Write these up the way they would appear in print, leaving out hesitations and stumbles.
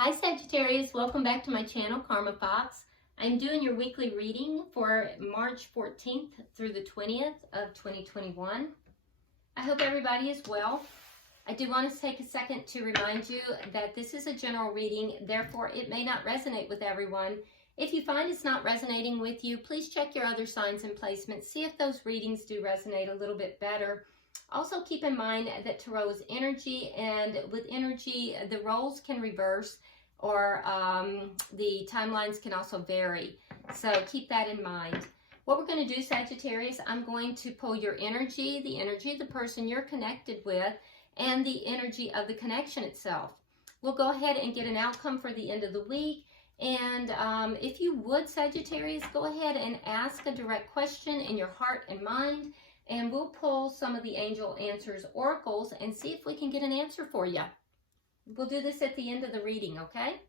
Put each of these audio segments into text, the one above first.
Hi Sagittarius, welcome back to my channel, Karma Fox. I'm doing your weekly reading for March 14th through the 20th of 2021. I hope everybody is well. I do want to take a second to remind you that this is a general reading, therefore it may not resonate with everyone. If you find it's not resonating with you, please check your other signs and placements. See if those readings do resonate a little bit better. Also keep in mind that Tarot is energy, and with energy, the roles can reverse or the timelines can also vary. So keep that in mind. What we're going to do, Sagittarius, I'm going to pull your energy, the energy of the person you're connected with, and the energy of the connection itself. We'll go ahead and get an outcome for the end of the week. And if you would, Sagittarius, go ahead and ask a direct question in your heart and mind, and we'll pull some of the angel answers, oracles, and see if we can get an answer for you. We'll do this at the end of the reading, okay?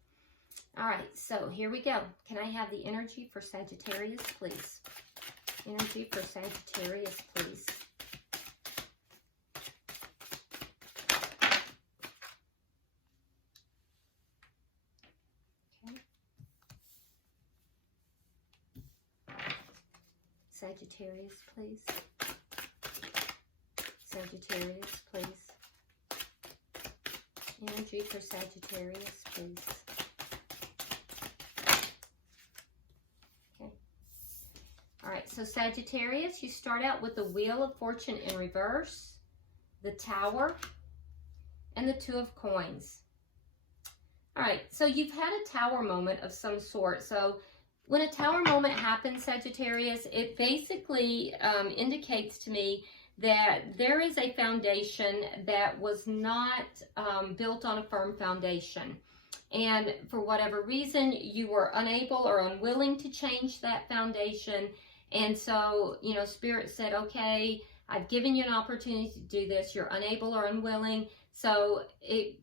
All right, so here we go. Can I have the energy for Sagittarius, please? Energy for Sagittarius, please. Okay. Sagittarius, please. Sagittarius, please. Energy for Sagittarius, please. Okay. All right, so Sagittarius, you start out with the Wheel of Fortune in reverse, the Tower, and the Two of Coins. All right, so you've had a Tower moment of some sort. So when a Tower moment happens, Sagittarius, it basically indicates to me that there is a foundation that was not built on a firm foundation. And for whatever reason, you were unable or unwilling to change that foundation. And so, you know, Spirit said, okay, I've given you an opportunity to do this. You're unable or unwilling. So it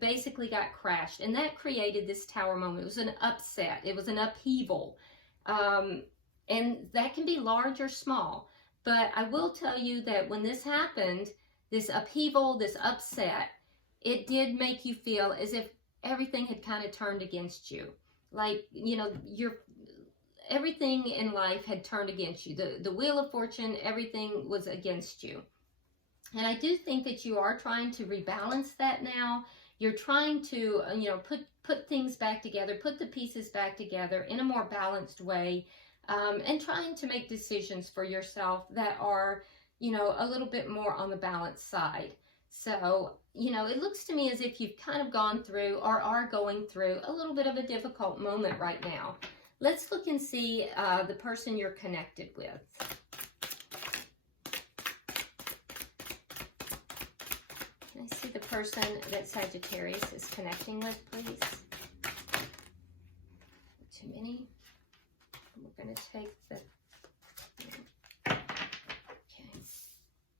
basically got crashed. And that created this Tower moment. It was an upset. It was an upheaval. And that can be large or small. But I will tell you that when this happened, this upheaval, this upset, it did make you feel as if everything had kind of turned against you. Like, you know, everything in life had turned against you. The Wheel of Fortune, everything was against you. And I do think that you are trying to rebalance that now. You're trying to, you know, put things back together, put the pieces back together in a more balanced way. And trying to make decisions for yourself that are, you know, a little bit more on the balanced side. So, you know, it looks to me as if you've kind of gone through or are going through a little bit of a difficult moment right now. Let's look and see the person you're connected with. Can I see the person that Sagittarius is connecting with, please? Too many. We're going to take the,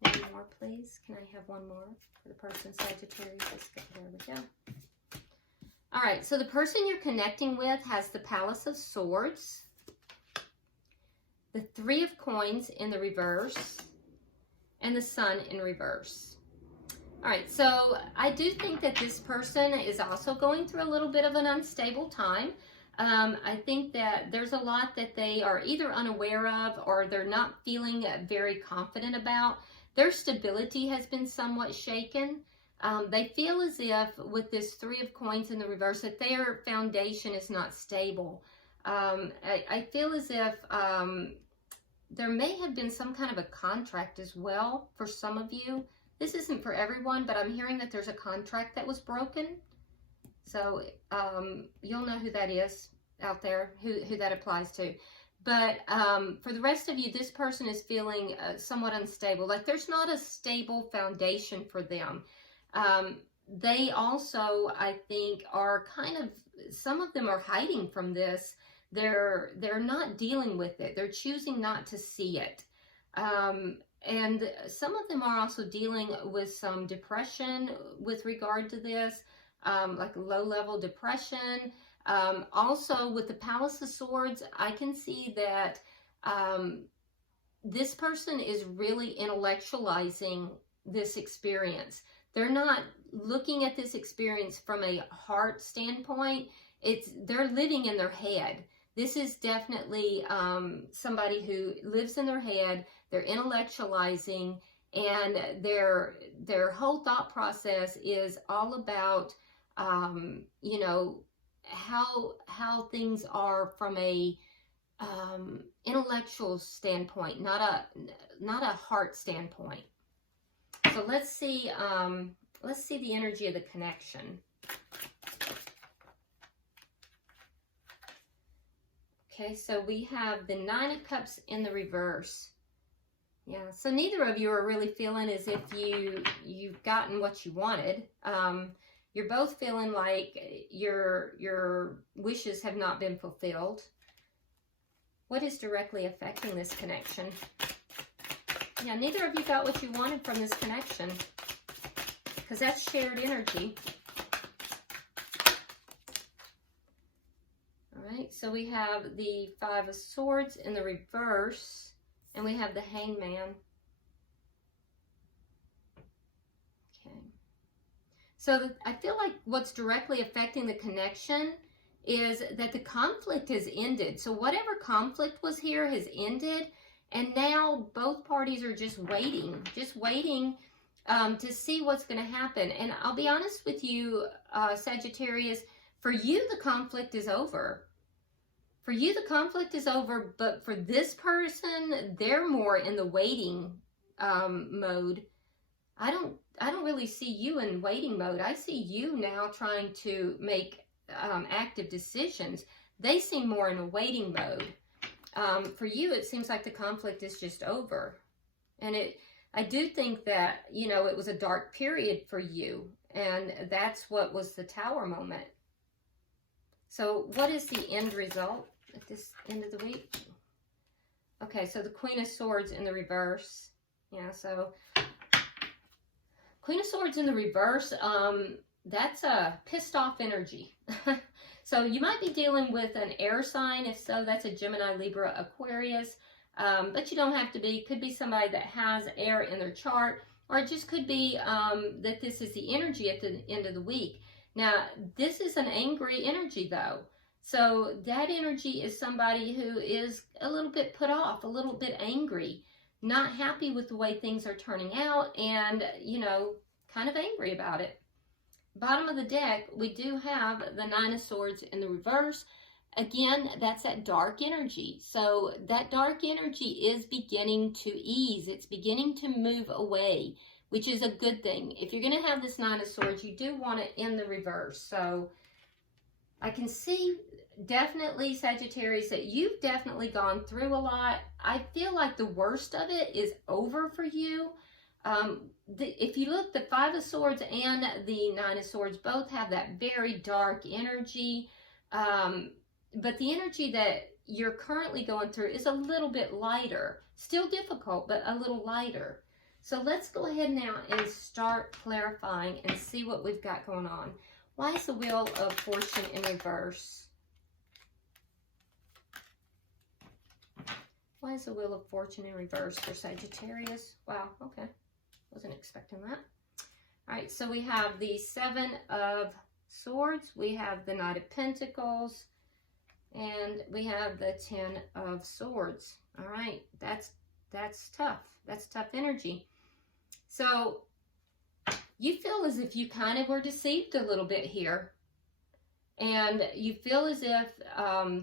okay, one more please. Can I have one more for the person Sagittarius? There we go. All right, so the person you're connecting with has the Palace of Swords, the Three of Coins in the reverse, and the Sun in reverse. All right, so I do think that this person is also going through a little bit of an unstable time. I think that there's a lot that they are either unaware of or they're not feeling very confident about. Their stability has been somewhat shaken. They feel as if with this Three of Coins in the reverse that their foundation is not stable. I feel as if there may have been some kind of a contract as well for some of you. This isn't for everyone, but I'm hearing that there's a contract that was broken. So you'll know who that is out there, who that applies to. But for the rest of you, this person is feeling somewhat unstable. Like there's not a stable foundation for them. They also, I think, are kind of, some of them are hiding from this. They're not dealing with it. They're choosing not to see it. And some of them are also dealing with some depression with regard to this. Like low-level depression. Also, with the Palace of Swords, I can see that this person is really intellectualizing this experience. They're not looking at this experience from a heart standpoint, they're living in their head. This is definitely somebody who lives in their head. They're intellectualizing, and their whole thought process is all about you know, how things are from a intellectual standpoint, not a heart standpoint. So let's see the energy of the connection. Okay, so we have the Nine of Cups in the reverse. Yeah, so neither of you are really feeling as if you've gotten what you wanted. You're both feeling like your wishes have not been fulfilled. What is directly affecting this connection? Yeah, neither of you got what you wanted from this connection, because that's shared energy. All right, so we have the Five of Swords in the reverse, and we have the Hangman. Okay. So I feel like what's directly affecting the connection is that the conflict has ended. So whatever conflict was here has ended, and now both parties are just waiting to see what's going to happen. And I'll be honest with you, Sagittarius, for you the conflict is over. For you the conflict is over, but for this person, they're more in the waiting mode. I don't really see you in waiting mode. I see you now trying to make active decisions. They seem more in a waiting mode. For you, it seems like the conflict is just over. And I do think that, you know, it was a dark period for you, and that's what was the Tower moment. So what is the end result at this end of the week? Okay, so the Queen of Swords in the reverse. Yeah, so Queen of Swords in the reverse, that's a pissed off energy. So you might be dealing with an air sign. If so, that's a Gemini, Libra, Aquarius. But you don't have to be. It could be somebody that has air in their chart, or it just could be that this is the energy at the end of the week. Now, this is an angry energy, though. So that energy is somebody who is a little bit put off, a little bit angry, not happy with the way things are turning out, and, you know, kind of angry about it. Bottom of the deck, we do have the Nine of Swords in the reverse. Again, that's that dark energy. So that dark energy is beginning to ease. It's beginning to move away, which is a good thing. If you're going to have this Nine of Swords, you do want it in the reverse. So I can see definitely, Sagittarius, that you've definitely gone through a lot. I feel like the worst of it is over for you. If you look, the Five of Swords and the Nine of Swords both have that very dark energy. But the energy that you're currently going through is a little bit lighter. Still difficult, but a little lighter. So let's go ahead now and start clarifying and see what we've got going on. Why is the Wheel of Fortune in reverse? Why is the Wheel of Fortune in reverse for Sagittarius? Wow, okay. Wasn't expecting that. All right, so we have the Seven of Swords. We have the Knight of Pentacles. And we have the Ten of Swords. All right, that's tough. That's tough energy. So you feel as if you kind of were deceived a little bit here. And you feel as if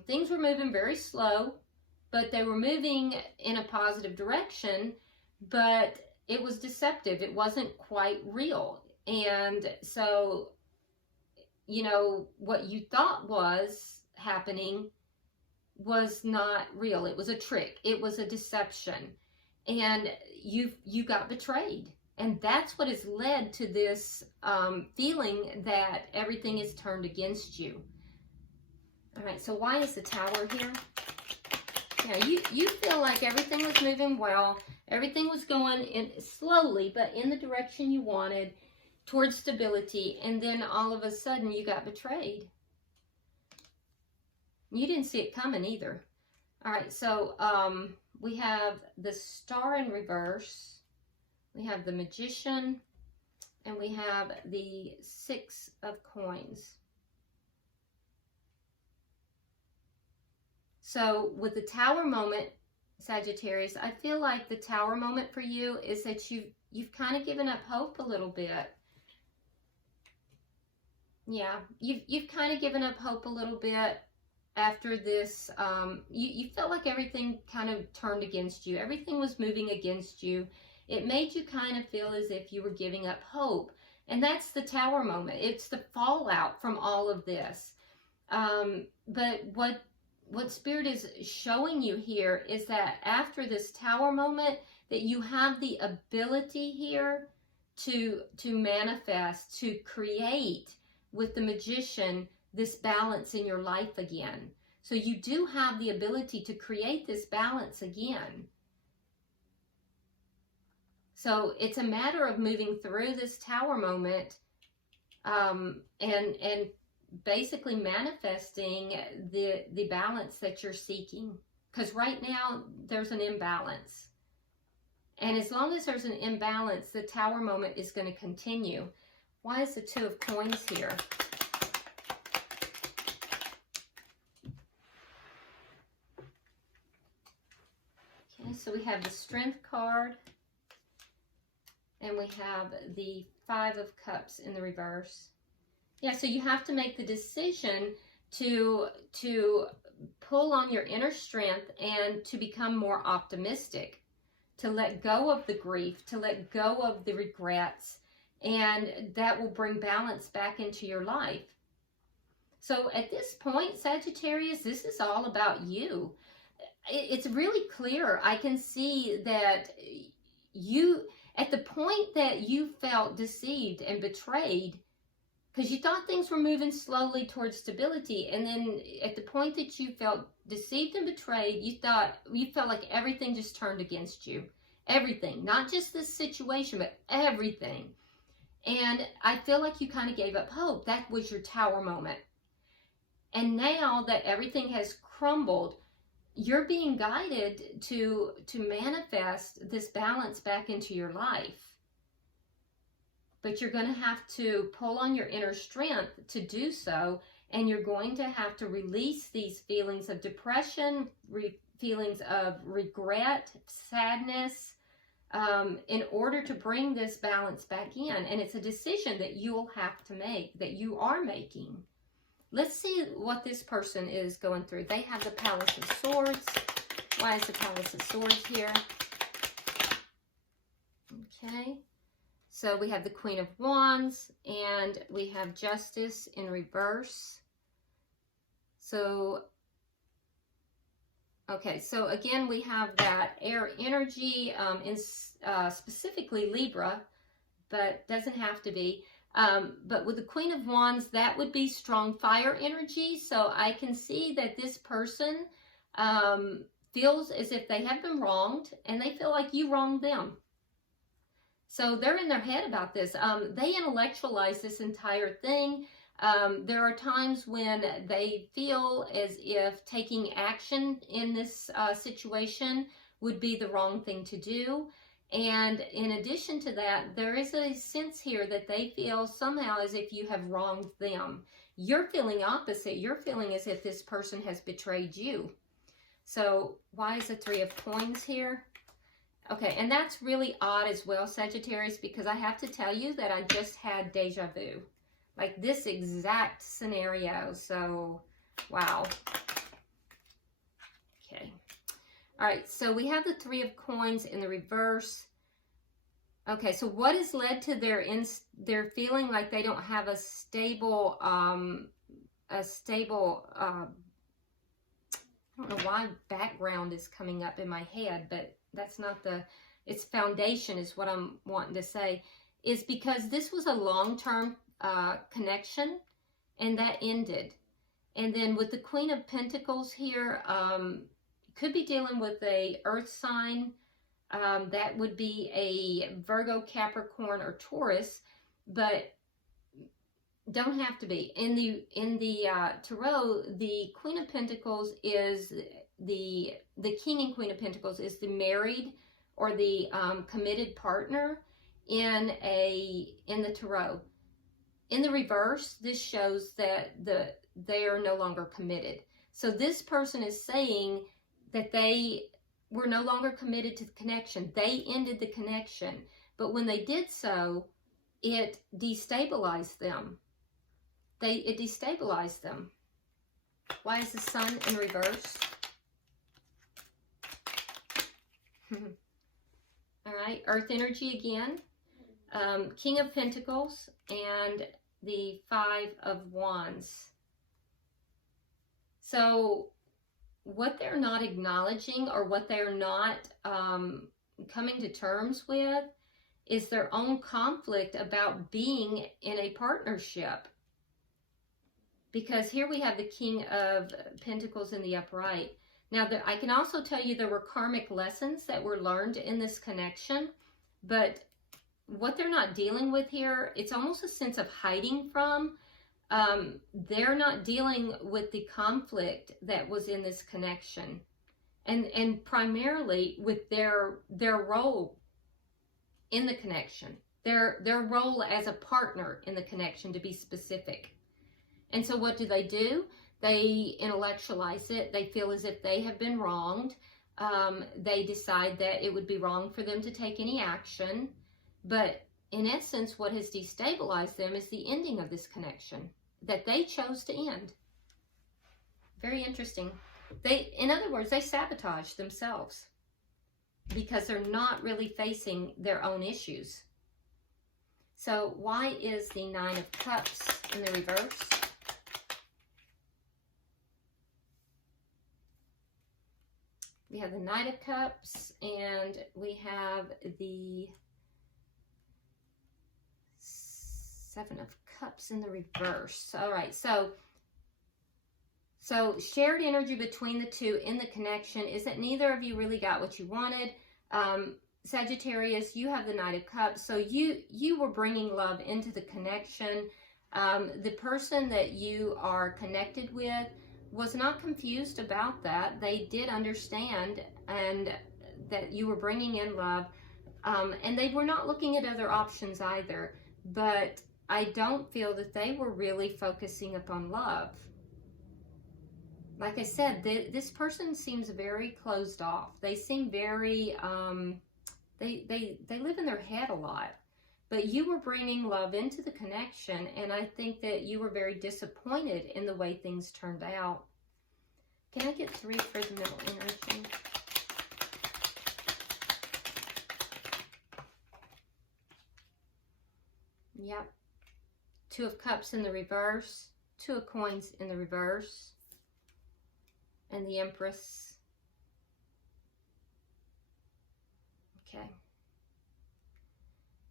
things were moving very slow, but they were moving in a positive direction, but it was deceptive. It wasn't quite real. And so, you know, what you thought was happening was not real. It was a trick. It was a deception. And you got betrayed. And that's what has led to this feeling that everything is turned against you. All right, so why is the Tower here? Yeah, you feel like everything was moving well. Everything was going in slowly, but in the direction you wanted, towards stability. And then all of a sudden, you got betrayed. You didn't see it coming either. All right, so we have the Star in reverse. We have the Magician. and we have the 6 of Coins. So with the Tower moment, Sagittarius, I feel like the Tower moment for you is that you've kind of given up hope a little bit. Yeah, you've kind of given up hope a little bit after this. You felt like everything kind of turned against you. Everything was moving against you. It made you kind of feel as if you were giving up hope. And that's the Tower moment. It's the fallout from all of this. But what Spirit is showing you here is that after this Tower moment, that you have the ability here to manifest, to create with the Magician this balance in your life again. So you do have the ability to create this balance again. So it's a matter of moving through this Tower moment and basically manifesting the balance that you're seeking. Because right now there's an imbalance. And as long as there's an imbalance, the Tower moment is going to continue. Why is the 2 of Coins here? Okay, so we have the Strength card. And we have the 5 of Cups in the reverse. Yeah, so you have to make the decision to pull on your inner strength and to become more optimistic, to let go of the grief, to let go of the regrets, and that will bring balance back into your life. So at this point, Sagittarius, this is all about you. It's really clear. I can see that you, at the point that you felt deceived and betrayed, because you thought things were moving slowly towards stability, and then at the point that you felt deceived and betrayed, you felt like everything just turned against you. Everything, not just this situation, but everything. And I feel like you kind of gave up hope. That was your Tower moment. And now that everything has crumbled, you're being guided to manifest this balance back into your life. But you're going to have to pull on your inner strength to do so, and you're going to have to release these feelings of depression, feelings of regret, sadness, in order to bring this balance back in. And it's a decision that you'll have to make, that you are making. Let's see what this person is going through. They have the Palace of Swords. Why is the Palace of Swords here? Okay. So we have the Queen of Wands, and we have Justice in reverse. So, okay, so again, we have that air energy, specifically Libra, but doesn't have to be. But with the Queen of Wands, that would be strong fire energy. So I can see that this person feels as if they have been wronged, and they feel like you wronged them. So they're in their head about this. They intellectualize this entire thing. There are times when they feel as if taking action in this situation would be the wrong thing to do. And in addition to that, there is a sense here that they feel somehow as if you have wronged them. You're feeling opposite. You're feeling as if this person has betrayed you. So why is the 3 of Coins here? Okay, and that's really odd as well, Sagittarius, because I have to tell you that I just had deja vu. Like this exact scenario. So, wow. Okay. All right, so we have the 3 of Coins in the reverse. Okay, so what has led to their feeling like they don't have a stable, I don't know why background is coming up in my head, but that's not its foundation is what I'm wanting to say, is because this was a long-term connection, and that ended. And then with the Queen of Pentacles here, could be dealing with a earth sign. That would be a Virgo, Capricorn, or Taurus, but don't have to be. In the Tarot, the Queen of Pentacles is the King and Queen of Pentacles is the married or the committed partner, in the tarot. In the reverse, this shows that they are no longer committed. So this person is saying that they were no longer committed to the connection. They ended the connection. But when they did so, it destabilized them. It destabilized them. Why is the Sun in reverse? All right, Earth energy again. King of Pentacles and the Five of Wands. So what they're not acknowledging, or what they're not coming to terms with, is their own conflict about being in a partnership. Because here we have the King of Pentacles in the upright. Now, I can also tell you there were karmic lessons that were learned in this connection, but what they're not dealing with here, it's almost a sense of hiding from. They're not dealing with the conflict that was in this connection, and primarily with their role in the connection, their role as a partner in the connection, to be specific. And so what do? They intellectualize it. They feel as if they have been wronged. They decide that it would be wrong for them to take any action. But in essence, what has destabilized them is the ending of this connection that they chose to end. Very interesting. In other words, they sabotage themselves because they're not really facing their own issues. So why is the Nine of Cups in the reverse? We have the Knight of Cups, and we have the Seven of Cups in the reverse. All right, so shared energy between the two in the connection is that neither of you really got what you wanted. Sagittarius, you have the Knight of Cups, so you were bringing love into the connection. The person that you are connected with was not confused about that. They did understand, and that you were bringing in love, and they were not looking at other options either. But I don't feel that they were really focusing upon love. Like I said, this person seems very closed off. They seem very, they live in their head a lot. But you were bringing love into the connection, and I think that you were very disappointed in the way things turned out. Can I get 3 for the middle energy? Yep. 2 of Cups in the reverse, 2 of Coins in the reverse, and the Empress. Okay.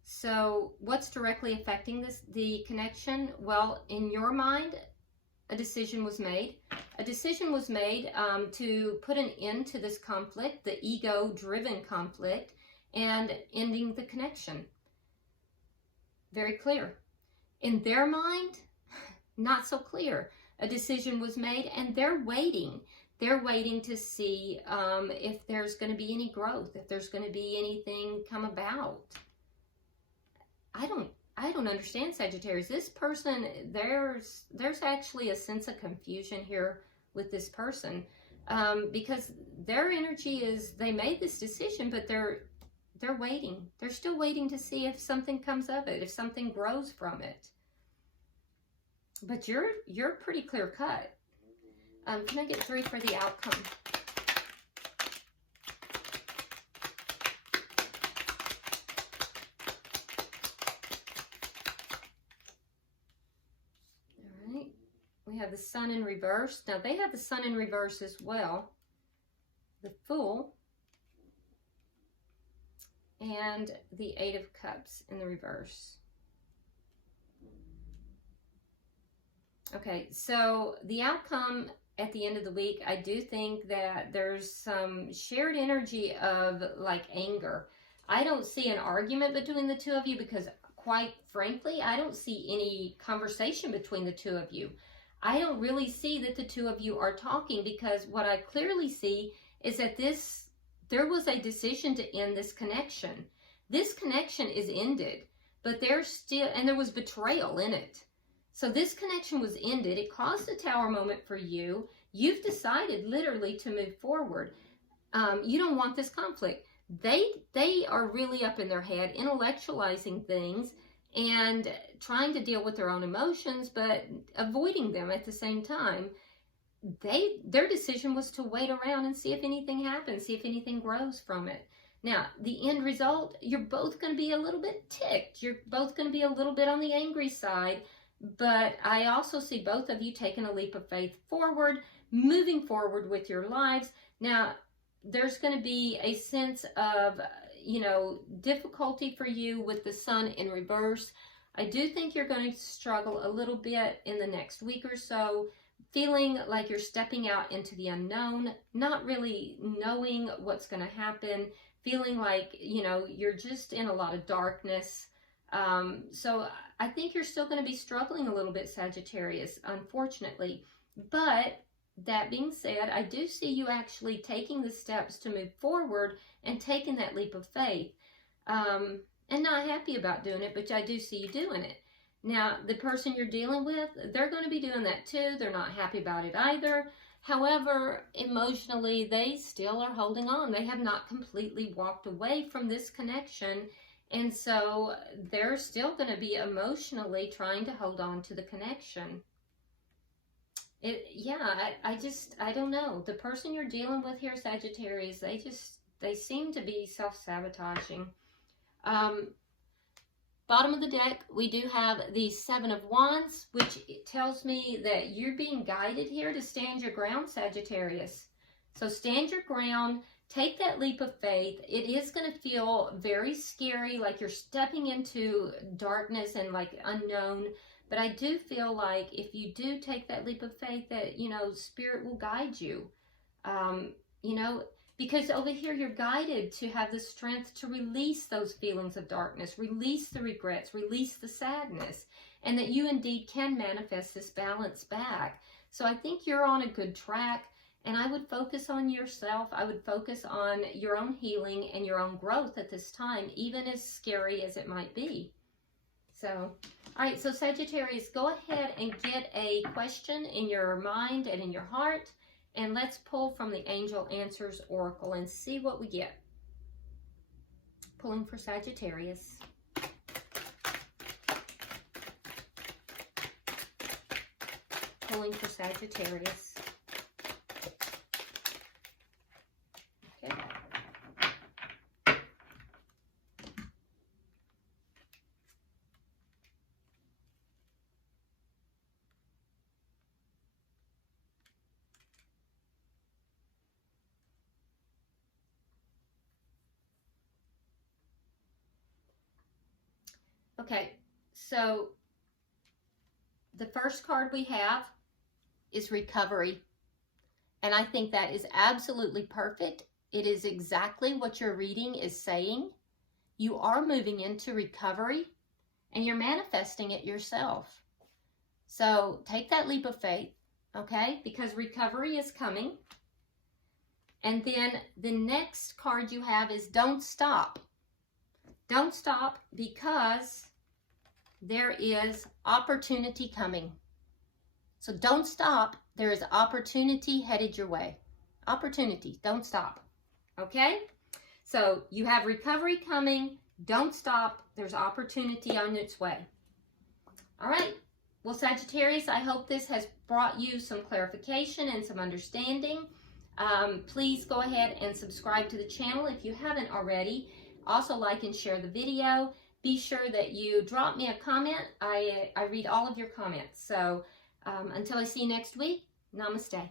So what's directly affecting the connection? Well, in your mind, a decision was made. A decision was made to put an end to this conflict, the ego-driven conflict, and ending the connection. Very clear. In their mind, not so clear. A decision was made, and they're waiting. They're waiting to see if there's going to be any growth, if there's going to be anything come about. I don't understand, Sagittarius. This person, there's actually a sense of confusion here with this person, because their energy is, they made this decision, but they're waiting. They're still waiting to see if something comes of it, if something grows from it. But you're pretty clear cut. Can I get 3 for the outcome? All right. We have the Sun in reverse. Now they have the Sun in reverse as well. The Fool. And the 8 of Cups in the reverse. Okay, so the outcome at the end of the week, I do think that there's some shared energy of like anger. I don't see an argument between the two of you because, quite frankly, I don't see any conversation between the two of you. I don't really see that the two of you are talking, because what I clearly see is that there was a decision to end this connection. This connection is ended, but there's still, and there was betrayal in it. So this connection was ended. It caused a Tower moment for you. You've decided literally to move forward. You don't want this conflict. They are really up in their head, intellectualizing things and trying to deal with their own emotions, but avoiding them at the same time. Their decision was to wait around and see if anything happens, see if anything grows from it. Now, the end result, you're both going to be a little bit ticked. You're both going to be a little bit on the angry side, but I also see both of you taking a leap of faith forward, moving forward with your lives. Now, there's going to be a sense of, difficulty for you with the Sun in reverse. I do think you're going to struggle a little bit in the next week or so, feeling like you're stepping out into the unknown, not really knowing what's going to happen, feeling like, you're just in a lot of darkness. So I think you're still going to be struggling a little bit, Sagittarius, unfortunately. But that being said, I do see you actually taking the steps to move forward and taking that leap of faith. And not happy about doing it, but I do see you doing it. Now, the person you're dealing with, they're going to be doing that too. They're not happy about it either. However, emotionally, they still are holding on. They have not completely walked away from this connection. And so they're still going to be emotionally trying to hold on to the connection. I don't know. The person you're dealing with here, Sagittarius, they seem to be self-sabotaging. Bottom of the deck, we do have the Seven of Wands, which tells me that you're being guided here to stand your ground, Sagittarius. So stand your ground, take that leap of faith. It is going to feel very scary, like you're stepping into darkness and like unknown. But I do feel like if you do take that leap of faith that, Spirit will guide you. Because over here you're guided to have the strength to release those feelings of darkness, release the regrets, release the sadness, and that you indeed can manifest this balance back. So I think you're on a good track, and I would focus on yourself. I would focus on your own healing and your own growth at this time, even as scary as it might be. So, all right, so Sagittarius, go ahead and get a question in your mind and in your heart. And let's pull from the Angel Answers Oracle and see what we get. Pulling for Sagittarius. Pulling for Sagittarius. Okay. Okay, so the first card we have is recovery. And I think that is absolutely perfect. It is exactly what your reading is saying. You are moving into recovery and you're manifesting it yourself. So take that leap of faith, okay? Because recovery is coming. And then the next card you have is don't stop. Don't stop, because there is opportunity coming. So don't stop. There is opportunity headed your way. Opportunity. Don't stop. Okay? So you have recovery coming. Don't stop. There's opportunity on its way. All right. Well, Sagittarius, I hope this has brought you some clarification and some understanding. Please go ahead and subscribe to the channel if you haven't already. Also, like and share the video. Be sure that you drop me a comment. I read all of your comments. So until I see you next week, namaste.